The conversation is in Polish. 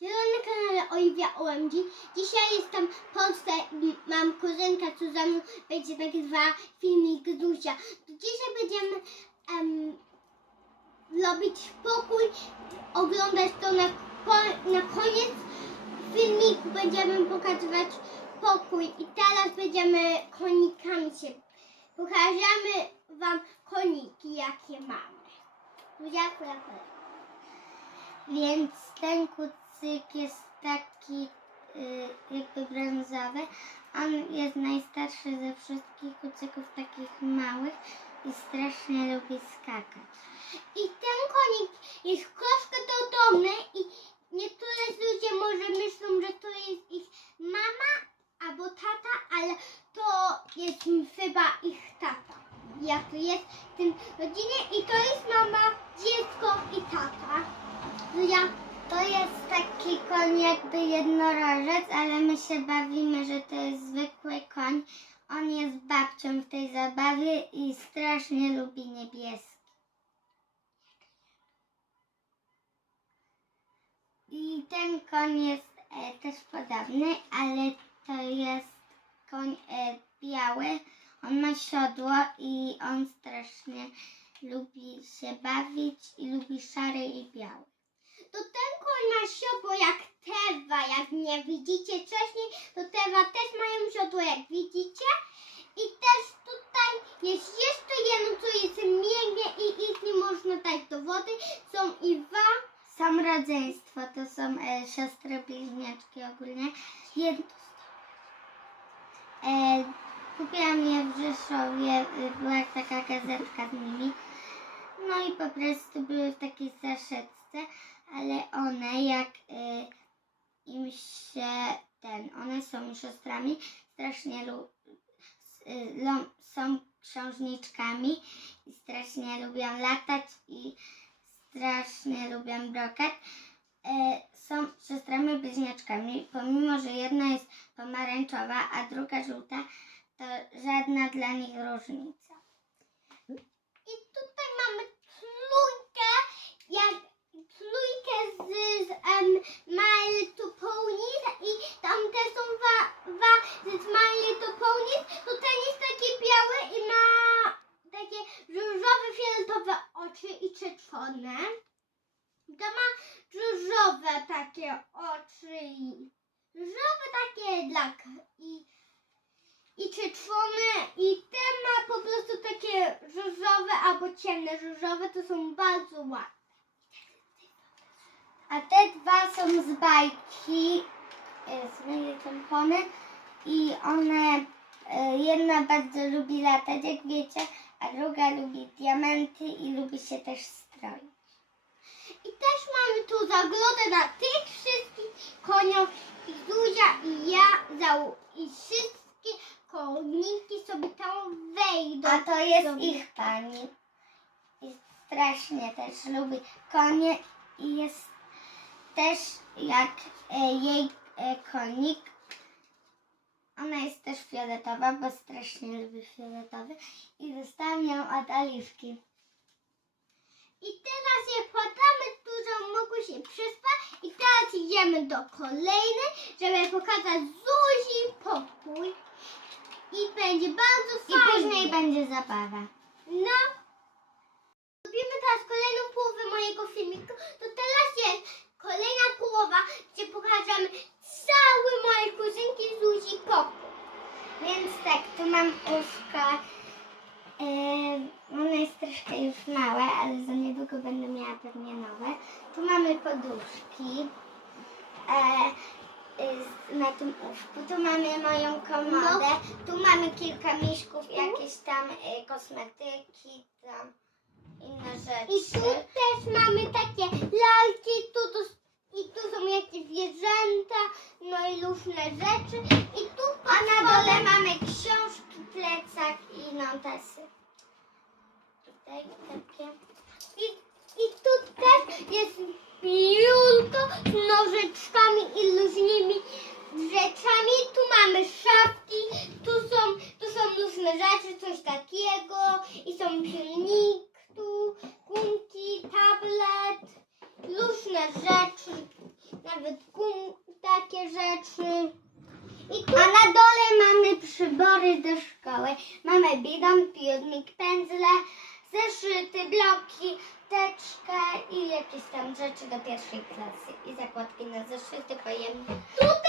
Zielony kanale Oliwia OMG. Dzisiaj jestem w Polsce i mam ze mną będzie nagrywała filmik Zuzia. Dzisiaj będziemy em, robić pokój, oglądać to na, na koniec filmiku będziemy pokazywać pokój i teraz będziemy konikami się pokażemy wam koniki jakie mamy. Zuzia. Więc ten kucyk jest taki y, jakby brązowy. On jest najstarszy ze wszystkich kucyków takich małych i strasznie lubi skakać. I ten konik jest troszkę dodomny i niektóre ludzie może myślą, że to jest ich mama albo tata, ale to jest chyba ich tata. Jak to jest w tym rodzinie i to jest mama, dziecko i tata. Ja, to jest taki koń jakby jednorożec, ale my się bawimy, że to jest zwykły koń. On jest babcią w tej zabawie i strasznie lubi niebieski. I ten koń jest e, też podobny, ale to jest koń e, biały. On ma siodło i on strasznie lubi się bawić i lubi szary i biały. To ten koń ma siodło jak Tewa, jak nie widzicie wcześniej, to Tewa też mają siodło jak widzicie. I też tutaj jest jeszcze jedno, co jest miękkie i ich nie można dać do wody. Są i dwa. Są rodzeństwo, to są e, siostry bliźniaczki ogólnie. Jed... E, kupiłam je w Rzeszowie, e, była taka gazetka z nimi. No i po prostu były w takiej saszetce, ale one jak y, im się ten, one są siostrami, strasznie lu, y, lo, są księżniczkami i strasznie lubią latać i strasznie lubią brokat. E, są siostrami bliźniaczkami, pomimo, że jedna jest pomarańczowa, a druga żółta, to żadna dla nich różnica. I tutaj mamy trójkę, jak z, um, Little Ponies i tam też są dwa, dwa z My Little Ponies. To ten jest taki biały i ma takie różowe, fioletowe oczy i czerwone. To ma różowe takie oczy i różowe takie dla i i czerwone i ten ma po prostu takie różowe albo ciemne różowe, to są bardzo ładne. A te dwa są z bajki, e, z My Little Pony i one, e, jedna bardzo lubi latać, jak wiecie, a druga lubi diamenty i lubi się też stroić. I też mamy tu zagrodę na tych wszystkich koniach i Zuzia i ja zał- i wszystkie koniki sobie tam wejdą. A to jest sobie. ich pani. I strasznie też lubi konie i jest też jak e, jej e, konik. Ona jest też fioletowa, bo strasznie lubi fioletowy. I dostałam ją od Oliwki. I teraz je tu, żeby mogły się przespać. I teraz idziemy do kolejnej, żeby pokazać Zuzi pokój. I będzie bardzo I fajnie. później będzie zabawa. No. Robimy teraz kolejną połowę mojego filmiku. To teraz jest kolejna połowa, gdzie pokażemy cały moje kuzynki Zuzi pokój. Więc tak, tu mam uszka. E, one jest troszkę już małe, ale za niedługo będę miała pewnie nowe. Tu mamy poduszki e, e, na tym uszku. Tu mamy moją komodę. Tu mamy kilka miśków, jakieś tam e, kosmetyki, tam inne rzeczy. I tu też mamy takie lalki, tu, tu, i tu są jakieś zwierzęta, no i różne rzeczy. I tu pod A na dole mamy książki, plecak i notesy. Tutaj takie. I, I tu też jest biurko z nożyczkami i różnymi rzeczami. Tu mamy szafki, tu są, tu są różne rzeczy, coś takiego. I są pilnik tu, gumki, tablet, różne rzeczy. Rzeczy. A na dole mamy przybory do szkoły. Mamy bidon, piórnik, pędzle, zeszyty, bloki, teczkę i jakieś tam rzeczy do pierwszej klasy. I zakładki na zeszyty. Tutaj